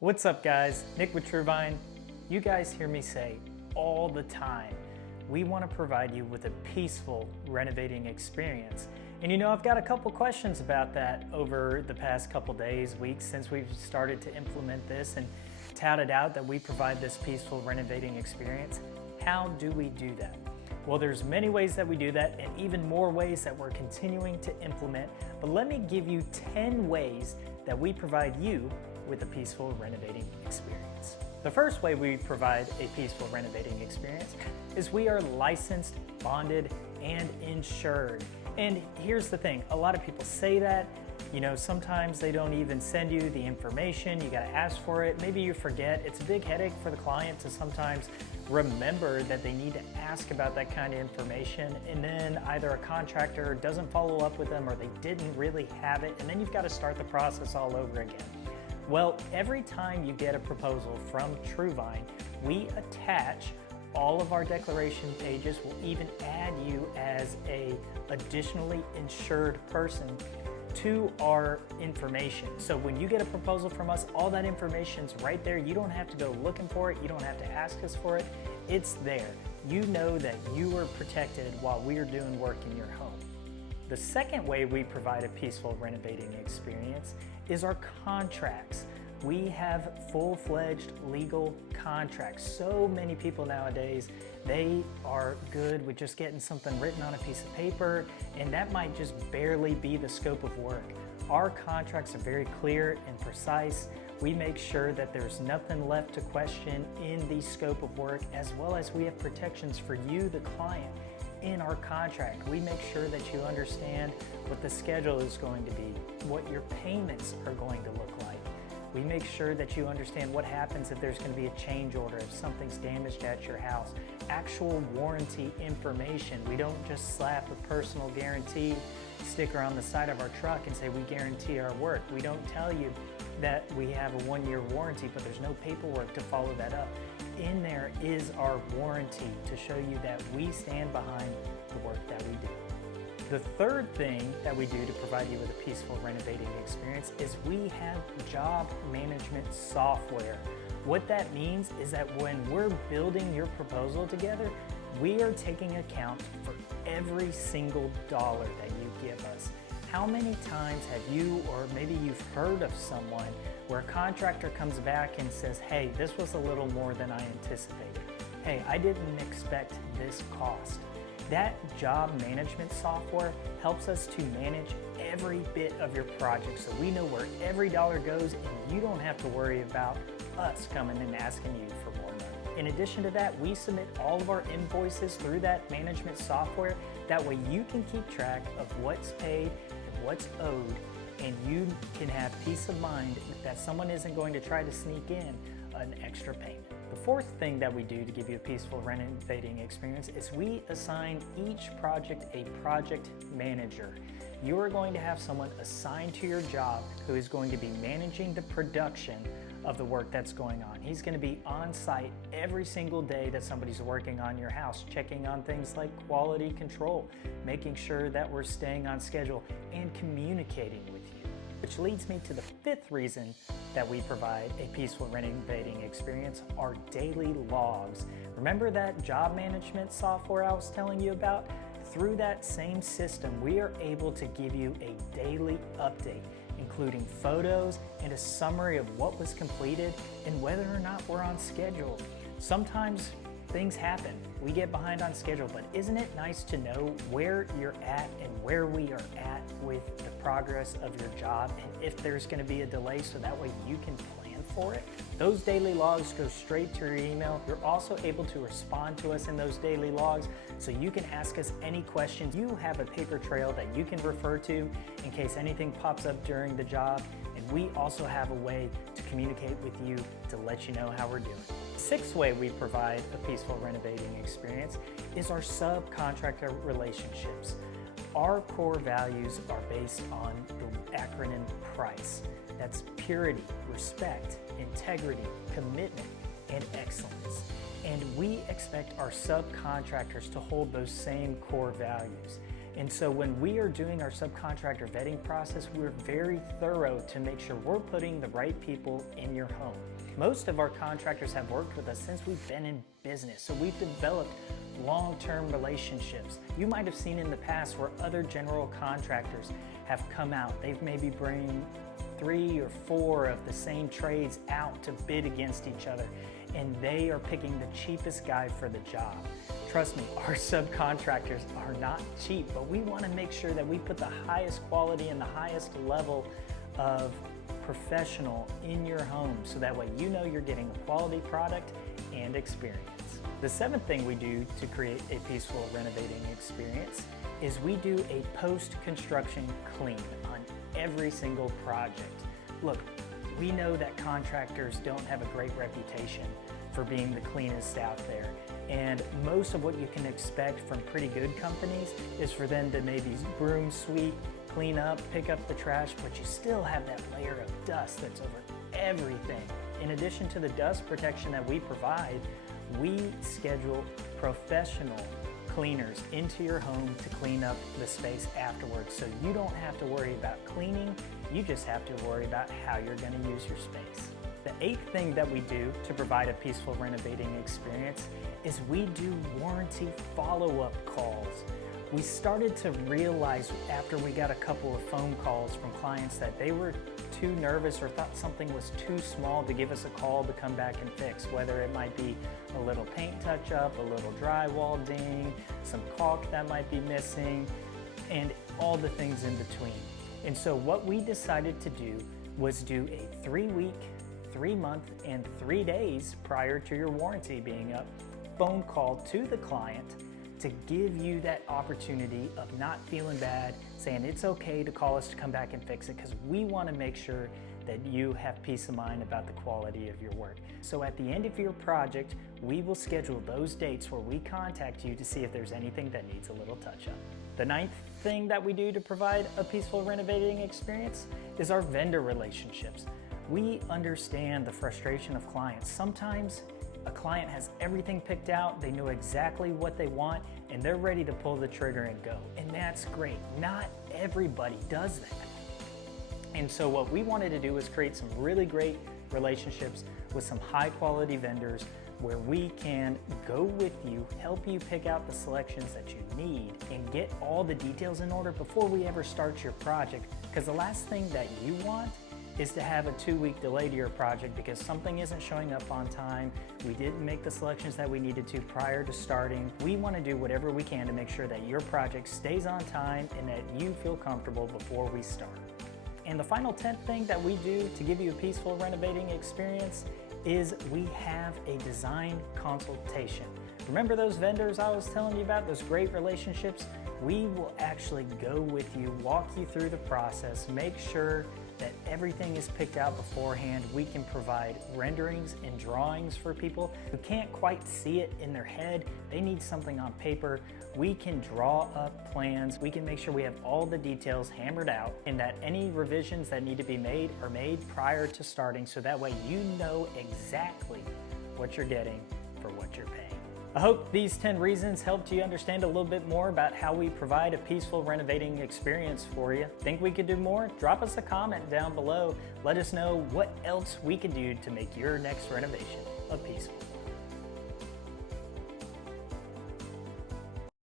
What's up guys, Nick with TruVine. You guys hear me say all the time, we want to provide you with a peaceful renovating experience. And you know, I've got a couple questions about that over the past couple days, weeks, since we've started to implement this and touted out that we provide this peaceful renovating experience. How do we do that? Well, there's many ways that we do that and even more ways that we're continuing to implement, but let me give you 10 ways that we provide you with a peaceful renovating experience. The first way we provide a peaceful renovating experience is we are licensed, bonded, and insured. And here's the thing, a lot of people say that, you know, sometimes they don't even send you the information, you gotta ask for it, maybe you forget. It's a big headache for the client to sometimes remember that they need to ask about that kind of information, and then either a contractor doesn't follow up with them or they didn't really have it, and then you've got to start the process all over again. Well, every time you get a proposal from TruVine, we attach all of our declaration pages. We'll even add you as a additionally insured person to our information. So when you get a proposal from us, all that information's right there. You don't have to go looking for it. You don't have to ask us for it. It's there. You know that you are protected while we are doing work in your home. The second way we provide a peaceful renovating experience is our contracts. We have full-fledged legal contracts. So many people nowadays, they are good with just getting something written on a piece of paper, and that might just barely be the scope of work. Our contracts are very clear and precise. We make sure that there's nothing left to question in the scope of work, as well as we have protections for you, the client. In our contract, we make sure that you understand what the schedule is going to be, what your payments are going to look like. We make sure that you understand what happens if there's going to be a change order, if something's damaged at your house, actual warranty information. We don't just slap a personal guarantee sticker on the side of our truck and say we guarantee our work. We don't tell you that we have a 1-year warranty, but there's no paperwork to follow that up. In there is our warranty to show you that we stand behind the work that we do. The third thing that we do to provide you with a peaceful renovating experience is we have job management software. What that means is that when we're building your proposal together, we are taking account for every single dollar that you give us. How many times have you, or maybe you've heard of someone where a contractor comes back and says, hey, this was a little more than I anticipated. Hey, I didn't expect this cost. That job management software helps us to manage every bit of your project so we know where every dollar goes and you don't have to worry about us coming and asking you for more money. In addition to that, we submit all of our invoices through that management software. That way you can keep track of what's paid and what's owed, and you can have peace of mind that someone isn't going to try to sneak in an extra payment. The fourth thing that we do to give you a peaceful renovating experience is we assign each project a project manager. You are going to have someone assigned to your job who is going to be managing the production of the work that's going on. He's going to be on site every single day that somebody's working on your house, checking on things like quality control, making sure that we're staying on schedule, and communicating with you. Which leads me to the fifth reason that we provide a peaceful renovating experience, our daily logs. Remember that job management software I was telling you about? Through that same system, we are able to give you a daily update, including photos and a summary of what was completed and whether or not we're on schedule. Sometimes things happen. We get behind on schedule, but isn't it nice to know where you're at and where we are at with the progress of your job, and if there's going to be a delay, so that way you can plan for it? Those daily logs go straight to your email. You're also able to respond to us in those daily logs, so you can ask us any questions. You have a paper trail that you can refer to in case anything pops up during the job, and we also have a way to communicate with you to let you know how we're doing. The sixth way we provide a peaceful renovating experience is our subcontractor relationships. Our core values are based on the acronym PRICE. That's purity, respect, integrity, commitment, and excellence. And we expect our subcontractors to hold those same core values. And so when we are doing our subcontractor vetting process, we're very thorough to make sure we're putting the right people in your home. Most of our contractors have worked with us since we've been in business, so we've developed long-term relationships. You might have seen in the past where other general contractors have come out. They've maybe bring 3 or 4 of the same trades out to bid against each other, and they are picking the cheapest guy for the job. Trust me, our subcontractors are not cheap, but we want to make sure that we put the highest quality and the highest level of professional in your home, so that way you know you're getting a quality product and experience. The 7th thing we do to create a peaceful renovating experience is we do a post-construction clean on every single project. Look, we know that contractors don't have a great reputation for being the cleanest out there, and most of what you can expect from pretty good companies is for them to maybe broom sweep, clean up, pick up the trash, but you still have that layer of dust that's over everything. In addition to the dust protection that we provide, we schedule professional cleaners into your home to clean up the space afterwards, so you don't have to worry about cleaning, you just have to worry about how you're going to use your space. The 8th thing that we do to provide a peaceful renovating experience is we do warranty follow-up calls. We started to realize after we got a couple of phone calls from clients that they were too nervous or thought something was too small to give us a call to come back and fix, whether it might be a little paint touch-up, a little drywall ding, some caulk that might be missing, and all the things in between. And so what we decided to do was do a 3-week, 3-month, and 3 days prior to your warranty being up phone call to the client to give you that opportunity of not feeling bad, saying it's okay to call us to come back and fix it, because we want to make sure that you have peace of mind about the quality of your work. So at the end of your project, we will schedule those dates where we contact you to see if there's anything that needs a little touch-up. The 9th thing that we do to provide a peaceful renovating experience is our vendor relationships. We understand the frustration of clients. Sometimes a client has everything picked out, they know exactly what they want, and they're ready to pull the trigger and go. And that's great. Not everybody does that. And so what we wanted to do was create some really great relationships with some high quality vendors where we can go with you, help you pick out the selections that you need, and get all the details in order before we ever start your project. Because the last thing that you want is to have a 2-week delay to your project because something isn't showing up on time, we didn't make the selections that we needed to prior to starting. We want to do whatever we can to make sure that your project stays on time and that you feel comfortable before we start. And the final 10th thing that we do to give you a peaceful renovating experience is we have a design consultation. Remember those vendors I was telling you about, those great relationships? We will actually go with you, walk you through the process, make sure that everything is picked out beforehand. We can provide renderings and drawings for people who can't quite see it in their head. They need something on paper. We can draw up plans. We can make sure we have all the details hammered out and that any revisions that need to be made are made prior to starting, so that way you know exactly what you're getting for what you're paying. I hope these 10 reasons helped you understand a little bit more about how we provide a peaceful renovating experience for you. Think we could do more? Drop us a comment down below. Let us know what else we can do to make your next renovation a peaceful one.